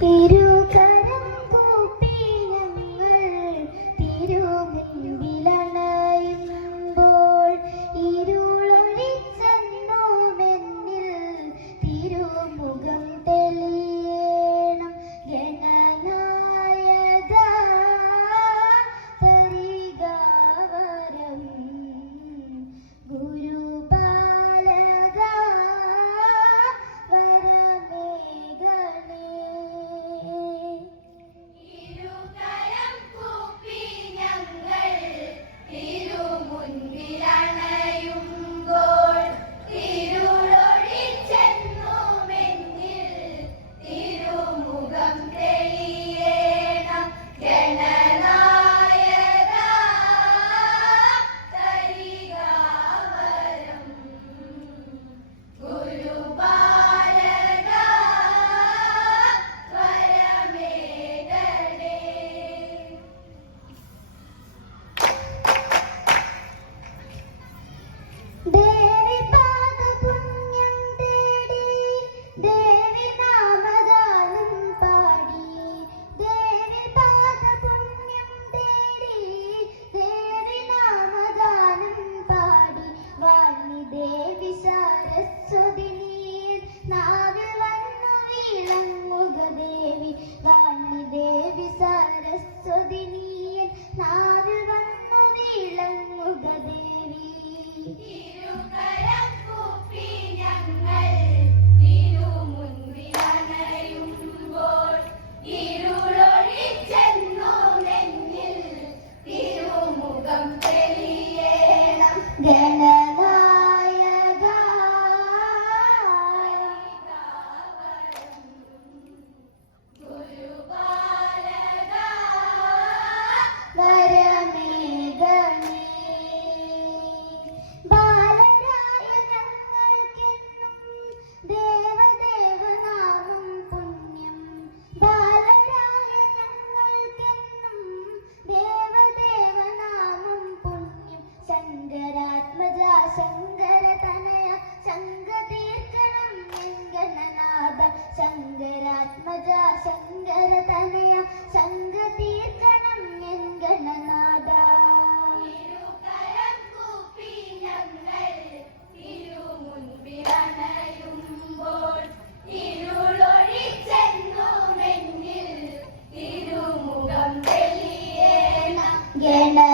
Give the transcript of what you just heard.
Peru. love. Gandhi.